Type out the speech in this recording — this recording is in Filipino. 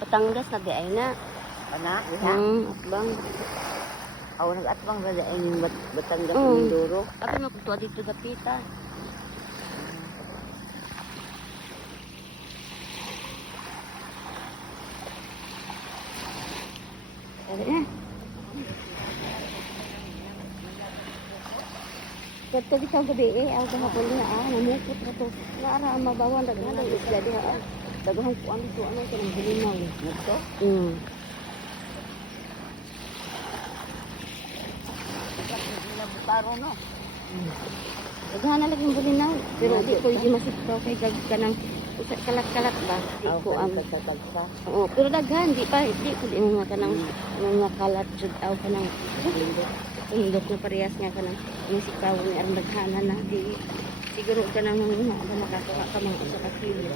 Patangas na di ay na. Ana, iha. Atbang. Aw nag-atbang ba ay ning Batangas Mm. Mindoro. Abi magtuwa dito dapita. Sabi na. Kadto bitaw gabi aw gahapon na namukot ra to. Naara ang mabawan daghan ang isla diha. Daghang kuan to ano kanang bulinaw. Nito. Sila butaro no. Daghan na lagi ang bulinaw. Pero di ko di masukto kay kanang usa kalat-kalat ba. Di Aw ko am. sa Oo, pero daghan di pa di ko di mga kanang mga kalat jud aw kanang undok na parehas nga kanang musikaw ni aron daghanan na di siguro kanang mga makatuwa ka mga usa ka kilo.